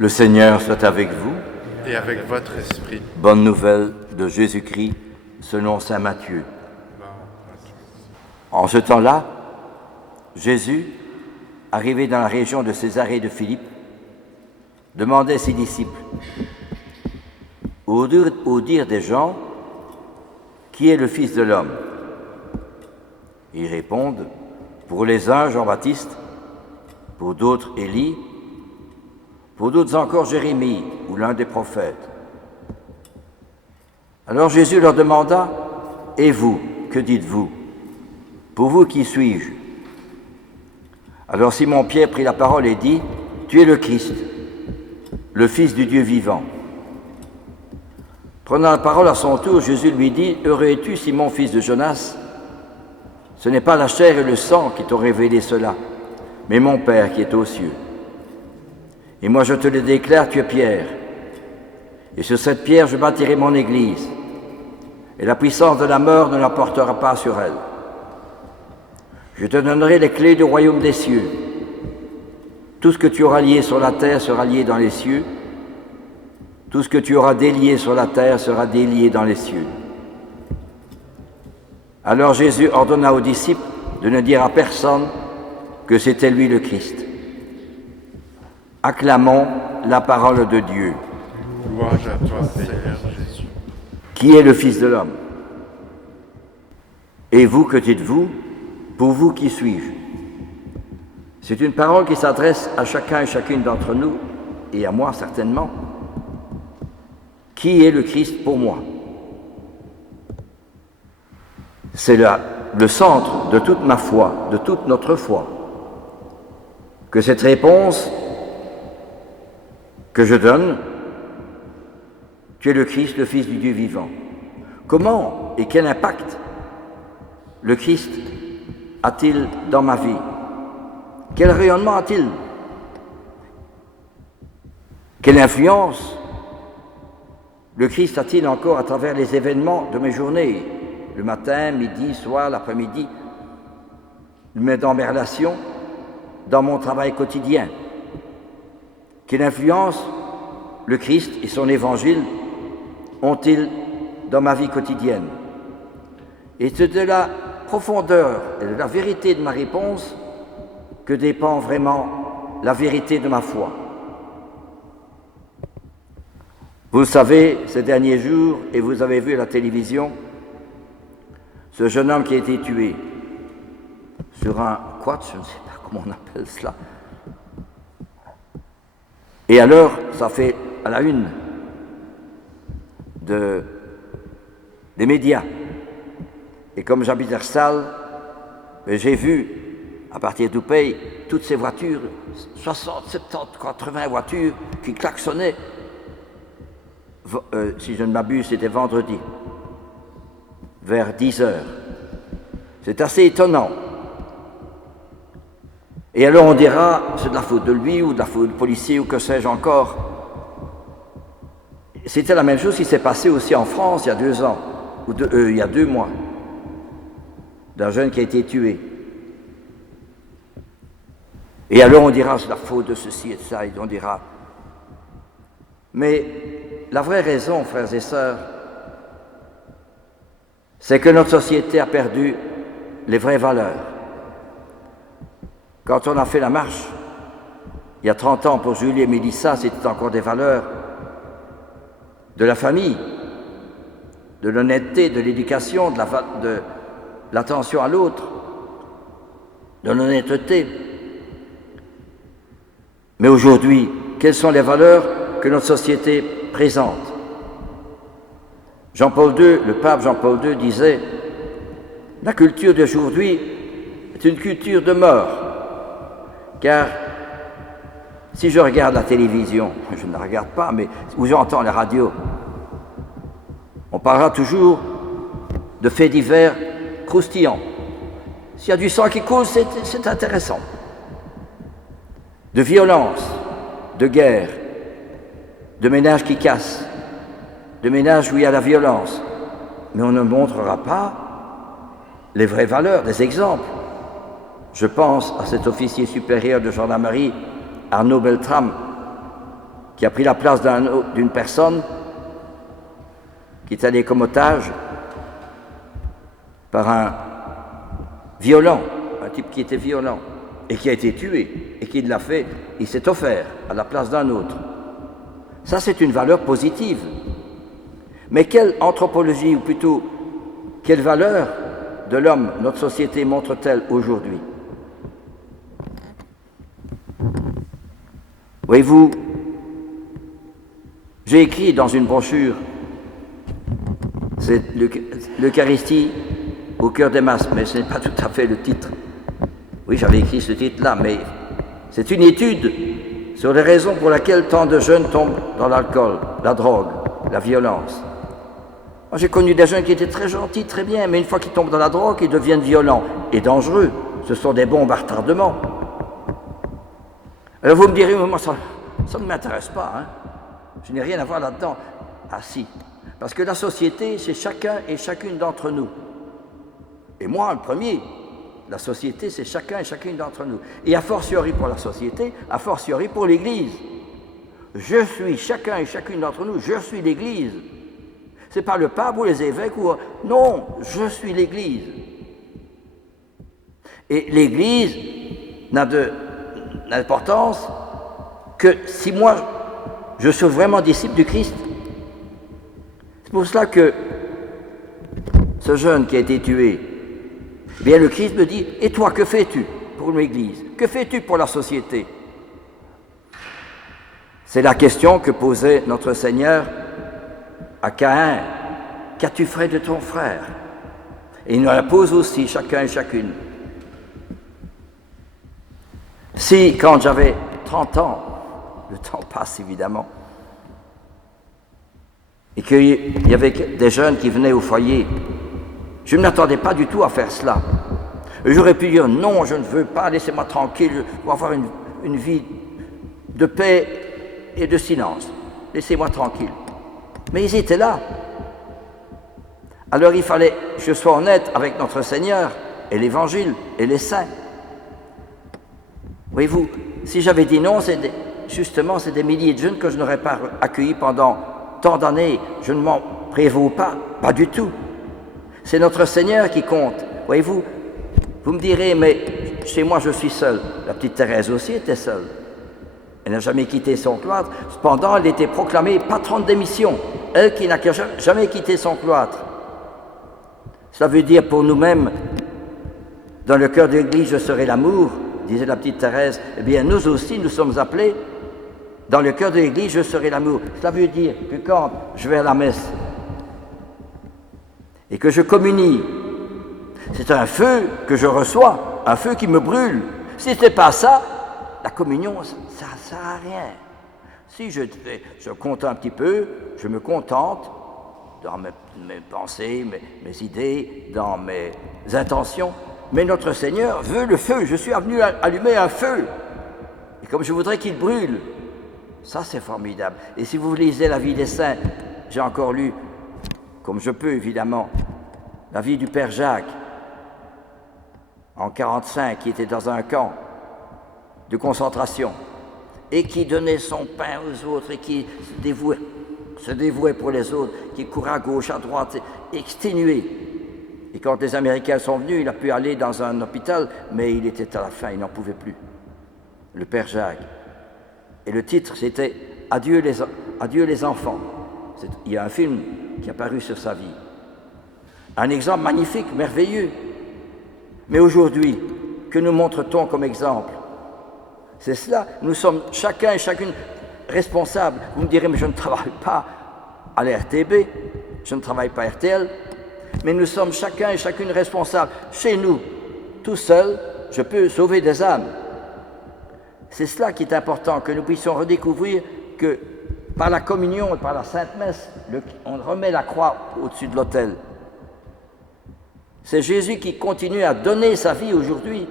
Le Seigneur soit avec vous. Et avec votre esprit. Bonne nouvelle de Jésus-Christ selon saint Matthieu. En ce temps-là, Jésus, arrivé dans la région de Césarée de Philippe, demandait à ses disciples, au dire des gens, qui est le Fils de l'homme? Ils répondent, pour les uns Jean-Baptiste, pour d'autres Élie, pour d'autres encore Jérémie ou l'un des prophètes. Alors Jésus leur demanda, et vous, que dites-vous? Pour vous, qui suis-je? Alors Simon-Pierre prit la parole et dit, tu es le Christ, le Fils du Dieu vivant. Prenant la parole à son tour, Jésus lui dit, heureux es-tu, Simon, fils de Jonas? Ce n'est pas la chair et le sang qui t'ont révélé cela, mais mon Père qui est aux cieux. Et moi je te le déclare, tu es Pierre, et sur cette pierre je bâtirai mon église, et la puissance de la mort ne l'emportera pas sur elle. Je te donnerai les clés du royaume des cieux. Tout ce que tu auras lié sur la terre sera lié dans les cieux, tout ce que tu auras délié sur la terre sera délié dans les cieux. Alors Jésus ordonna aux disciples de ne dire à personne que c'était lui le Christ. Acclamons la parole de Dieu. Louange à toi, Seigneur Jésus. Qui est le Fils de l'homme? Et vous, que dites-vous? Pour vous, qui suis-je? C'est une parole qui s'adresse à chacun et chacune d'entre nous, et à moi certainement. Qui est le Christ pour moi? C'est le centre de toute ma foi, de toute notre foi. Que cette réponse que je donne, tu es le Christ, le Fils du Dieu vivant. Comment et quel impact le Christ a-t-il dans ma vie? Quel rayonnement a-t-il? Quelle influence le Christ a-t-il encore à travers les événements de mes journées, le matin, midi, soir, l'après-midi, dans mes relations, dans mon travail quotidien? Quelle influence le Christ et son évangile ont-ils dans ma vie quotidienne? Et c'est de la profondeur et de la vérité de ma réponse que dépend vraiment la vérité de ma foi. Vous le savez, ces derniers jours, et vous avez vu à la télévision, ce jeune homme qui a été tué sur un quad, je ne sais pas comment on appelle cela. Et alors, ça fait à la une des médias. Et comme j'habite à Herstal, j'ai vu, à partir d'Oupey, toutes ces voitures, 60, 70, 80 voitures qui klaxonnaient. Si je ne m'abuse, c'était vendredi, vers 10 heures. C'est assez étonnant. Et alors on dira, c'est de la faute de lui ou de la faute du policier ou que sais-je encore. C'était la même chose qui s'est passé aussi en France il y a 2 ans, ou il y a 2 mois, d'un jeune qui a été tué. Et alors on dira, c'est la faute de ceci et de ça, et on dira. Mais la vraie raison, frères et sœurs, c'est que notre société a perdu les vraies valeurs. Quand on a fait la marche, il y a 30 ans pour Julie et Mélissa, c'était encore des valeurs de la famille, de l'honnêteté, de l'éducation, de l'attention à l'autre, de l'honnêteté. Mais aujourd'hui, quelles sont les valeurs que notre société présente? Jean-Paul II, le pape Jean-Paul II disait « La culture d'aujourd'hui est une culture de mort. » Car si je regarde la télévision, je ne la regarde pas, mais où j'entends la radio, on parlera toujours de faits divers croustillants. S'il y a du sang qui coule, c'est intéressant. De violence, de guerre, de ménages qui cassent, de ménages où il y a la violence. Mais on ne montrera pas les vraies valeurs, des exemples. Je pense à cet officier supérieur de gendarmerie, Arnaud Beltrame, qui a pris la place d'une personne qui est allée comme otage par un violent, un type qui était violent et qui a été tué et qui l'a fait, il s'est offert à la place d'un autre. Ça, c'est une valeur positive. Mais quelle anthropologie, ou plutôt, quelle valeur de l'homme notre société montre-t-elle aujourd'hui? Voyez-vous, j'ai écrit dans une brochure, c'est l'Eucharistie au cœur des masses, mais ce n'est pas tout à fait le titre. Oui, j'avais écrit ce titre-là, mais c'est une étude sur les raisons pour lesquelles tant de jeunes tombent dans l'alcool, la drogue, la violence. Moi, j'ai connu des jeunes qui étaient très gentils, très bien, mais une fois qu'ils tombent dans la drogue, ils deviennent violents et dangereux. Ce sont des bombes à retardement. Alors vous me direz, moi, ça ne m'intéresse pas, hein. Je n'ai rien à voir là-dedans. Ah si, parce que la société, c'est chacun et chacune d'entre nous. Et moi, le premier, la société, c'est chacun et chacune d'entre nous. Et a fortiori pour la société, a fortiori pour l'Église. Je suis chacun et chacune d'entre nous, je suis l'Église. Ce n'est pas le pape ou les évêques ou... Non, je suis l'Église. Et l'Église n'a d'importance que si moi, je suis vraiment disciple du Christ. C'est pour cela que ce jeune qui a été tué, eh bien le Christ me dit, et toi, que fais-tu pour l'Église? Que fais-tu pour la société? C'est la question que posait notre Seigneur à Caïn. Qu'as-tu fait de ton frère? Et il nous la pose aussi, chacun et chacune. Si, quand j'avais 30 ans, le temps passe évidemment, et qu'il y avait des jeunes qui venaient au foyer, je ne m'attendais pas du tout à faire cela. J'aurais pu dire non, je ne veux pas, laissez-moi tranquille, je veux avoir une vie de paix et de silence. Laissez-moi tranquille. Mais ils étaient là. Alors il fallait que je sois honnête avec notre Seigneur et l'Évangile et les saints. Voyez-vous, si j'avais dit non, justement, c'est des milliers de jeunes que je n'aurais pas accueillis pendant tant d'années. Je ne m'en prévaut pas du tout. C'est notre Seigneur qui compte. Voyez-vous, vous me direz, mais chez moi je suis seul. La petite Thérèse aussi était seule. Elle n'a jamais quitté son cloître. Cependant, elle était proclamée patronne des missions. Elle qui n'a jamais quitté son cloître. Cela veut dire pour nous-mêmes, dans le cœur de l'Église, je serai l'amour, disait la petite Thérèse. Eh bien, nous aussi, nous sommes appelés, dans le cœur de l'Église, je serai l'amour. Cela veut dire que quand je vais à la messe et que je communie, c'est un feu que je reçois, un feu qui me brûle. Si ce n'est pas ça, la communion, ça ne sert à rien. Si je compte un petit peu, je me contente dans mes pensées, mes idées, dans mes intentions. Mais notre Seigneur veut le feu. Je suis venu allumer un feu. Et comme je voudrais qu'il brûle, ça c'est formidable. Et si vous lisez la vie des saints, j'ai encore lu, comme je peux évidemment, la vie du Père Jacques, en 1945, qui était dans un camp de concentration, et qui donnait son pain aux autres, et qui se dévouait pour les autres, qui courait à gauche, à droite, exténué. Et quand les Américains sont venus, il a pu aller dans un hôpital, mais il était à la fin, il n'en pouvait plus. Le Père Jacques. Et le titre, c'était « Adieu les enfants ». Il y a un film qui a paru sur sa vie. Un exemple magnifique, merveilleux. Mais aujourd'hui, que nous montre-t-on comme exemple? C'est cela, nous sommes chacun et chacune responsables. Vous me direz, mais je ne travaille pas à la RTB, je ne travaille pas à RTL, mais nous sommes chacun et chacune responsables. Chez nous, tout seul, je peux sauver des âmes. C'est cela qui est important, que nous puissions redécouvrir que par la communion et par la Sainte Messe, on remet la croix au-dessus de l'autel. C'est Jésus qui continue à donner sa vie aujourd'hui.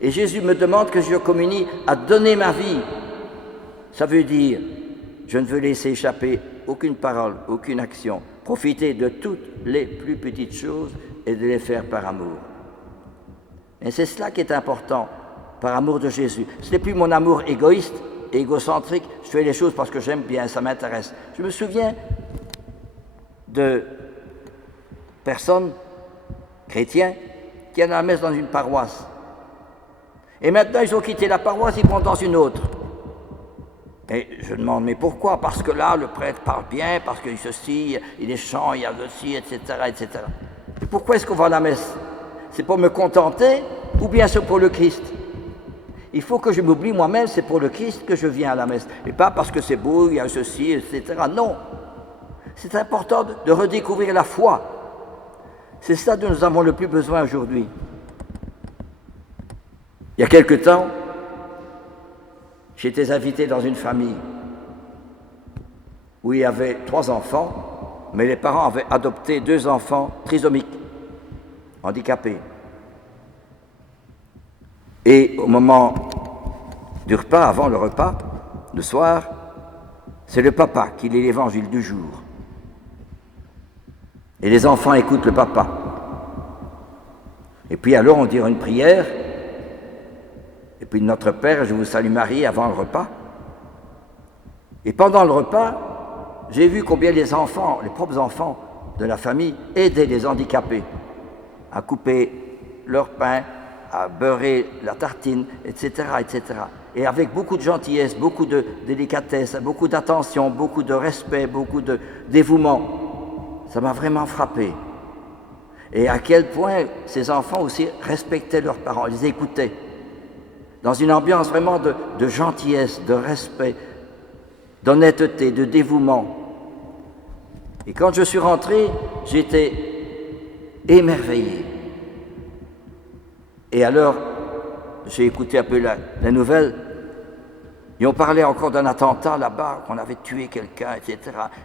Et Jésus me demande que je communie à donner ma vie. Ça veut dire, je ne veux laisser échapper aucune parole, aucune action. Profiter de toutes les plus petites choses et de les faire par amour. Et c'est cela qui est important, par amour de Jésus. Ce n'est plus mon amour égoïste égocentrique, je fais les choses parce que j'aime bien, ça m'intéresse. Je me souviens de personnes, chrétiens, qui allaient à la messe dans une paroisse. Et maintenant, ils ont quitté la paroisse, ils vont dans une autre. Et je demande, mais pourquoi? Parce que là, le prêtre parle bien, parce qu'il ceci, il est chant, il y a ceci, etc., etc. Et pourquoi est-ce qu'on va à la messe? C'est pour me contenter ou bien c'est pour le Christ? Il faut que je m'oublie moi-même, c'est pour le Christ que je viens à la messe. Et pas parce que c'est beau, il y a ceci, etc. Non. C'est important de redécouvrir la foi. C'est ça dont nous avons le plus besoin aujourd'hui. Il y a quelque temps, j'étais invité dans une famille où il y avait 3 enfants, mais les parents avaient adopté 2 enfants trisomiques, handicapés. Et au moment du repas, avant le repas, le soir, c'est le papa qui lit l'évangile du jour. Et les enfants écoutent le papa. Et puis alors on dira une prière, et puis Notre Père, je vous salue Marie avant le repas. Et pendant le repas, j'ai vu combien les enfants, les propres enfants de la famille, aidaient les handicapés à couper leur pain, à beurrer la tartine, etc., etc. Et avec beaucoup de gentillesse, beaucoup de délicatesse, beaucoup d'attention, beaucoup de respect, beaucoup de dévouement. Ça m'a vraiment frappé. Et à quel point ces enfants aussi respectaient leurs parents, les écoutaient. Dans une ambiance vraiment de gentillesse, de respect, d'honnêteté, de dévouement. Et quand je suis rentré, j'étais émerveillé. Et alors, j'ai écouté un peu la nouvelle. Ils ont parlé encore d'un attentat là-bas, qu'on avait tué quelqu'un, etc.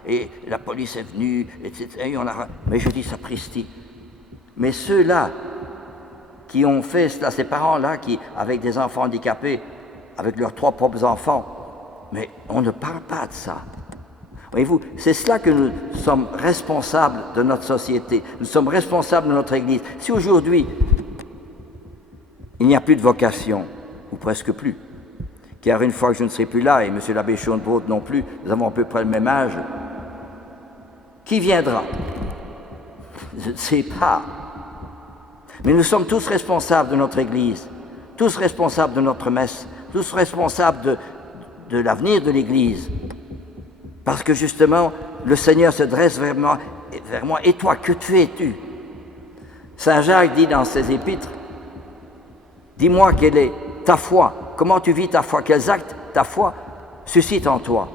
Et la police est venue, etc. Mais je dis, sapristi. Mais ceux-là qui ont fait cela, ces parents-là, qui, avec des enfants handicapés, avec leurs 3 propres enfants, mais on ne parle pas de ça. Voyez-vous, c'est cela que nous sommes responsables de notre société. Nous sommes responsables de notre Église. Si aujourd'hui, il n'y a plus de vocation, ou presque plus, car une fois que je ne serai plus là, et M. l'abbé Schoenbrod non plus, nous avons à peu près le même âge, qui viendra? Je ne sais pas. Mais nous sommes tous responsables de notre Église, tous responsables de notre messe, tous responsables de l'avenir de l'Église. Parce que justement, le Seigneur se dresse vers moi, et toi, que fais-tu? Saint Jacques dit dans ses épîtres, dis-moi quelle est ta foi, comment tu vis ta foi, quels actes ta foi suscite en toi.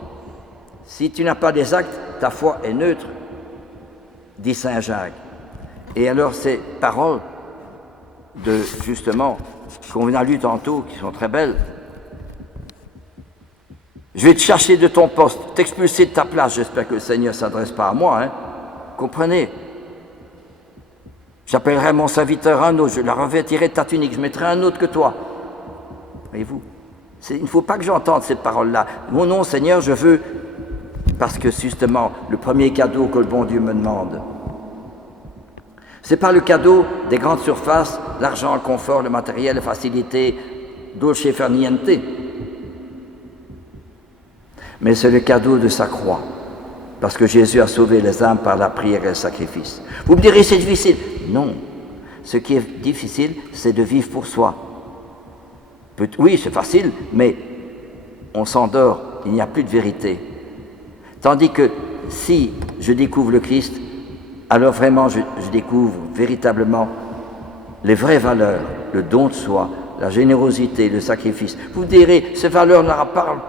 Si tu n'as pas des actes, ta foi est neutre, dit Saint Jacques. Et alors ces paroles de, justement, qu'on a lues tantôt, qui sont très belles, je vais te chercher de ton poste, t'expulser de ta place. J'espère que le Seigneur ne s'adresse pas à moi, hein. Comprenez? J'appellerai mon serviteur un autre, je la revêtirai de ta tunique, je mettrai un autre que toi. Voyez-vous, il ne faut pas que j'entende cette parole-là. Mon nom, Seigneur, je veux, parce que justement, le premier cadeau que le bon Dieu me demande, c'est pas le cadeau des grandes surfaces, l'argent, le confort, le matériel, la facilité, dolce far niente, mais c'est le cadeau de sa croix, parce que Jésus a sauvé les âmes par la prière et le sacrifice. Vous me direz, c'est difficile. Non, ce qui est difficile, c'est de vivre pour soi. Oui, c'est facile, mais on s'endort, il n'y a plus de vérité. Tandis que si je découvre le Christ, alors vraiment je découvre véritablement les vraies valeurs, le don de soi, la générosité, le sacrifice. Vous direz, ces valeurs ne rapportent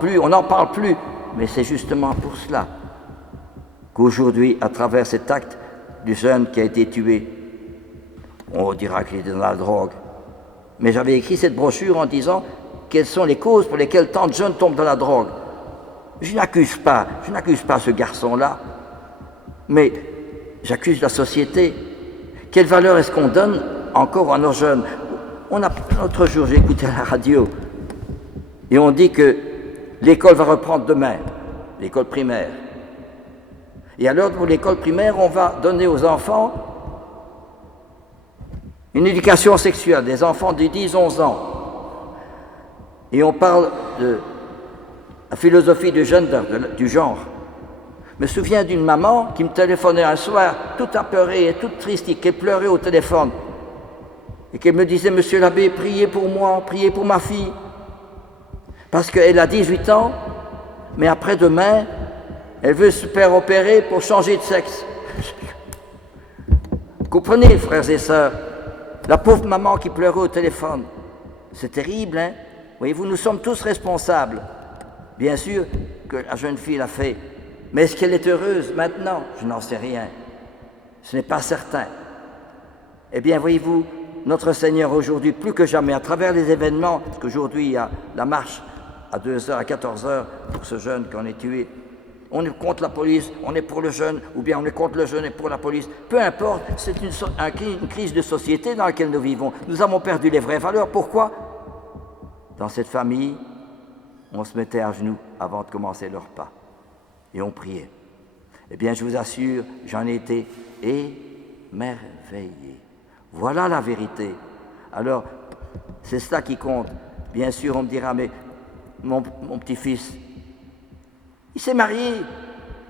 plus, on n'en parle plus. Mais c'est justement pour cela qu'aujourd'hui, à travers cet acte du jeune qui a été tué, on dira qu'il était dans la drogue. Mais j'avais écrit cette brochure en disant quelles sont les causes pour lesquelles tant de jeunes tombent dans la drogue. Je n'accuse pas ce garçon-là, mais j'accuse la société. Quelle valeur est-ce qu'on donne encore à nos jeunes? L'autre jour, j'ai écouté à la radio, et on dit que l'école va reprendre demain, l'école primaire. Et alors, pour l'école primaire, on va donner aux enfants une éducation sexuelle, des enfants de 10-11 ans. Et on parle de la philosophie du gender, du genre. Je me souviens d'une maman qui me téléphonait un soir, toute apeurée et toute triste, et qui pleurait au téléphone. Et qui me disait, Monsieur l'abbé, priez pour moi, priez pour ma fille. Parce qu'elle a 18 ans, mais après-demain, elle veut se faire opérer pour changer de sexe. Comprenez, frères et sœurs, la pauvre maman qui pleurait au téléphone. C'est terrible, hein? Voyez-vous, nous sommes tous responsables. Bien sûr que la jeune fille l'a fait. Mais est-ce qu'elle est heureuse maintenant? Je n'en sais rien. Ce n'est pas certain. Eh bien, voyez-vous, notre Seigneur aujourd'hui, plus que jamais, à travers les événements, parce qu'aujourd'hui il y a la marche à 2h, à 14h pour ce jeune qu'on est tué. On est contre la police, on est pour le jeune, ou bien on est contre le jeune et pour la police. Peu importe, c'est une crise de société dans laquelle nous vivons. Nous avons perdu les vraies valeurs. Pourquoi? Dans cette famille, on se mettait à genoux avant de commencer le repas. Et on priait. Eh bien, je vous assure, j'en ai été émerveillé. Voilà la vérité. Alors, c'est cela qui compte. Bien sûr, on me dira, mais mon petit-fils, il s'est marié,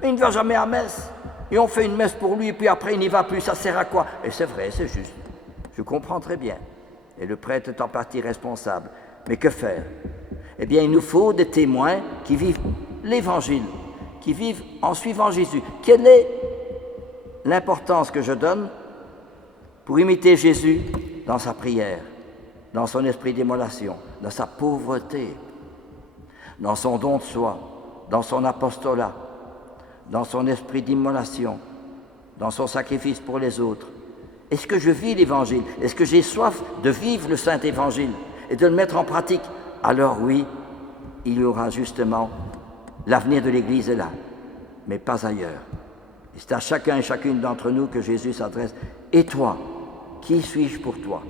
mais il ne va jamais à messe. Et on fait une messe pour lui, et puis après, il n'y va plus. Ça sert à quoi? Et c'est vrai, c'est juste. Je comprends très bien. Et le prêtre est en partie responsable. Mais que faire? Eh bien, il nous faut des témoins qui vivent l'Évangile, qui vivent en suivant Jésus. Quelle est l'importance que je donne pour imiter Jésus dans sa prière, dans son esprit d'immolation, dans sa pauvreté, dans son don de soi, dans son apostolat, dans son esprit d'immolation, dans son sacrifice pour les autres? Est-ce que je vis l'Évangile? Est-ce que j'ai soif de vivre le Saint-Évangile et de le mettre en pratique? Alors oui, il y aura justement l'avenir de l'Église est là, mais pas ailleurs. Et c'est à chacun et chacune d'entre nous que Jésus s'adresse. Et toi, qui suis-je pour toi?